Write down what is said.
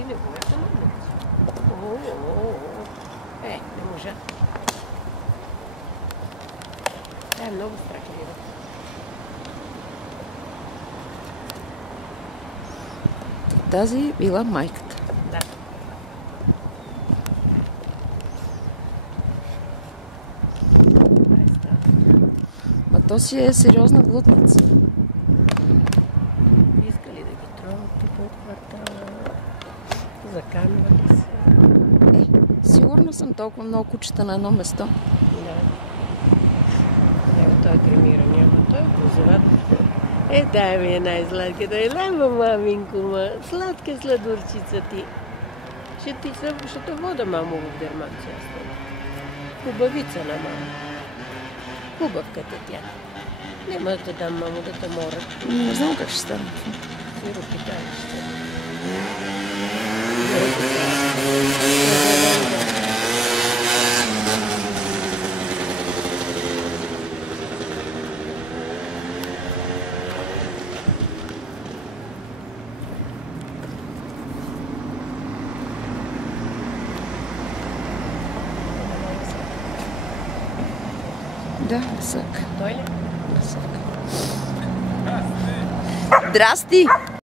Ти не го е не можа. Тя е много страхлива. Тази била майката. Да. А то си е сериозна глутница. Искали да ги трогат по квартала. Заканвали се. Сигурно съм толкова много кучета на едно место. Да. Той е кремиран, ама той е позоват. Дай ми една сладка, дай маминко, сладка сладурчица ти. Ще те вода, мамо, в дерманция. Хубавица на мама. Хубавката тя. Нема да те дам, мамо, да те мора. Не знам как ще стане. Сиропиталище. Да, сък. Той ли? Здрасти!